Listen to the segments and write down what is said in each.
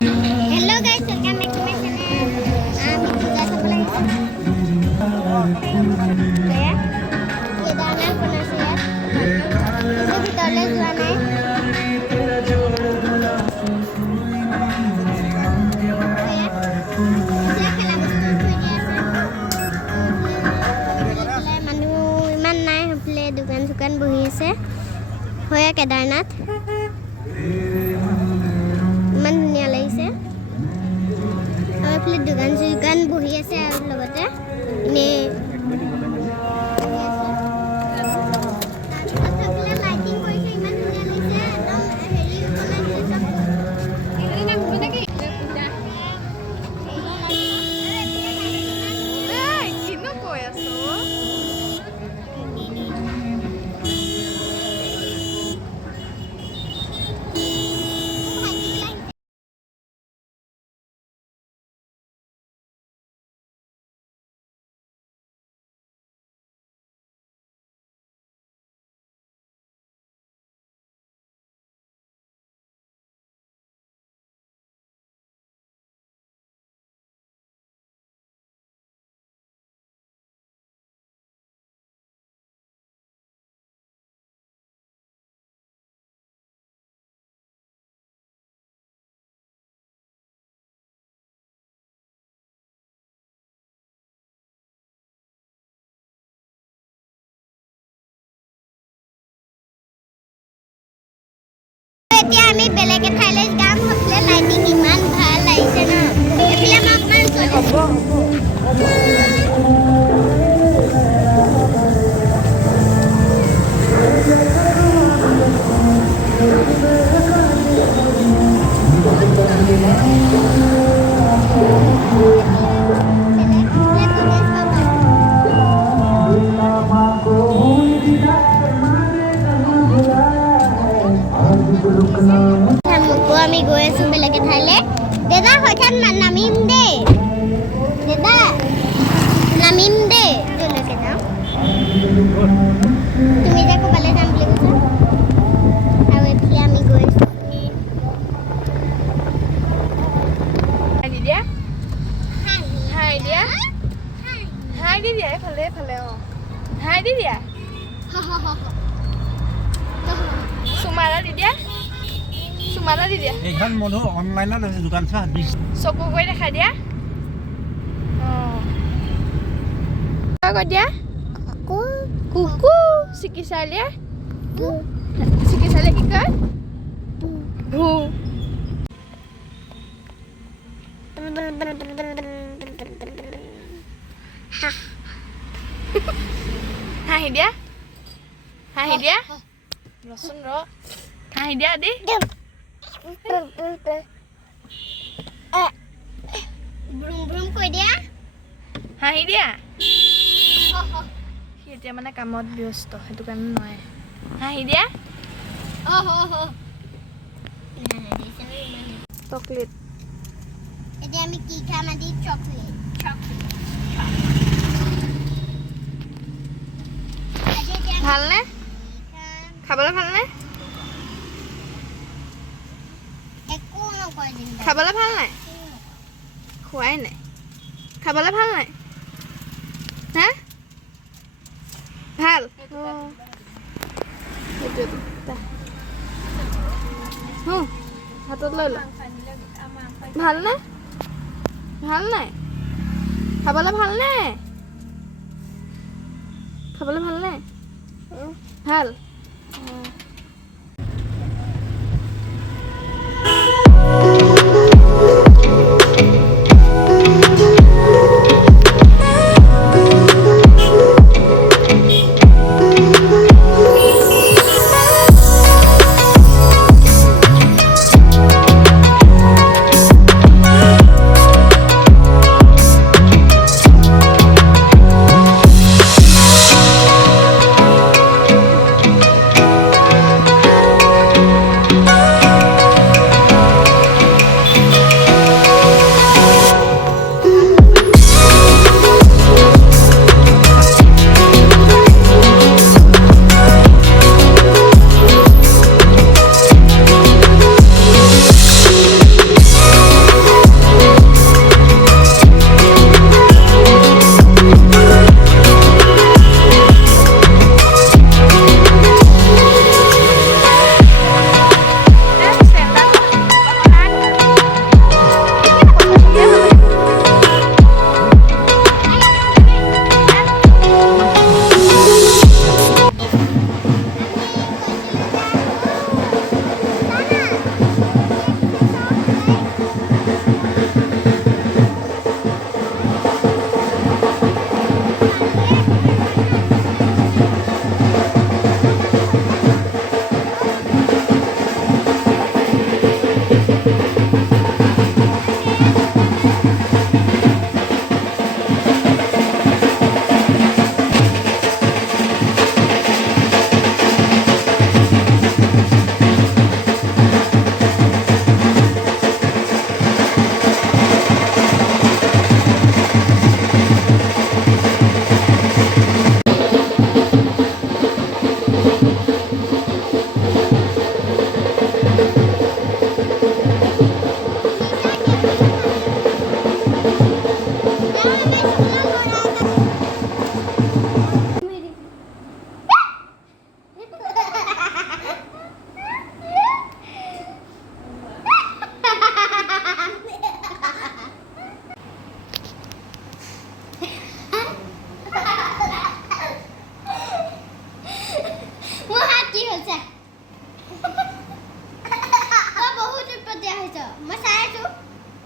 Hello guys, welcome back to my channel. আমি পূজা চাব লাগিছে। কেদাৰনাথ বনাইছে ইয়াত। কিন্তু ভিতৰলৈ যোৱা নাই। মানুহ ইমান নাই, সেইফালে দোকান চোকান বহি আছে। হয় কেদাৰনাথ ইমান ধুনীয়া লাগিছে। আৰু এইফালে দোকান চোকান বহি আছে আৰু লগতে এনেই এতিয়া আমি বেলেগ এঠাইলৈ যাম। হ'লে লাইটিং ইমান ভাল লাগিছে ন। এইফালে আমাৰ আমি গৈ আছো বেলেগ এঠাইলৈ। দাদা হঠাৎ নামিম দেই, দাদা নামিম দেই। তোলৈকে যাওঁ, তুমি যে ক'বালৈ যাম বুলি কৈছা। আৰু এইফালে আমি গৈ আছো। Sumara di dia. Kan modal online lah dari dukaan sah habis. Soku gue dah dia. Oh. Apa dia? Kuku. Sikisalia. Sikisalia ikan. Bu. Hai dia. Hai dia. Langsung ro. Hai dia di. ব্ৰুম কৈ দিয়া। হাঁহি দিয়া। সি এতিয়া মানে কামত ব্যস্ত, সেইটো কাৰণে নহয়। হাঁহি দিয়া। চকলেট। এতিয়া আমি কি খাম? আজি চকলেট। ভালনে? খাবলৈ ভালনে? খাবলৈ ভাল নাই? খোৱাই নাই। খাবলৈ ভাল নাই? হা? ভাল? হাতত লৈ ল। ভাল নে? ভাল নাই? খাবলৈ ভাল নে? খাবলৈ ভাল নে? ভাল?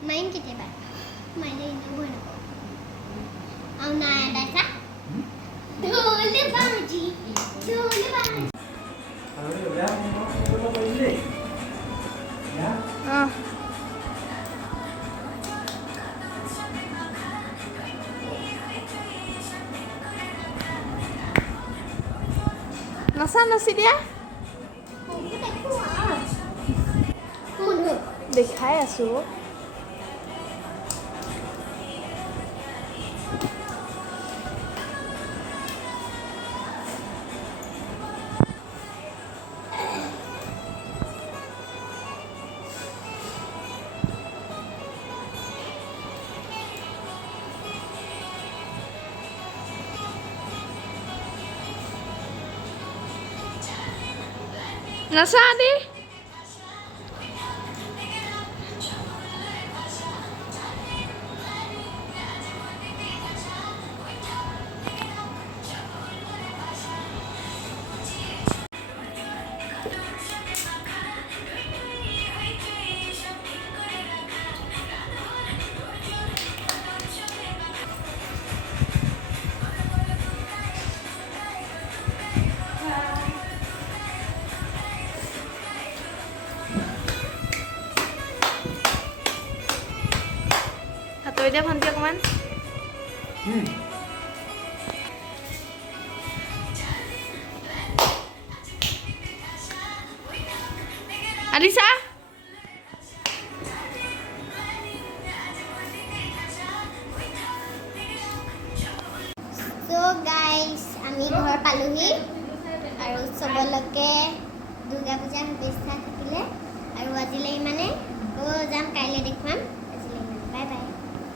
Main kita ba? Main dah ini bukan apa. Auna ada sah? Dole baji. Dole baji. Ah. Nasaan na si dia? Kita kuat. Mundur. দেখাই আছো Nasaan di? Hatur dia Bhanti অকমান Alisa So guys, আমি ঘৰ পালোহি আৰু চবলৈকে দুৰ্গা পূজাৰ শুভেচ্ছা থাকিলে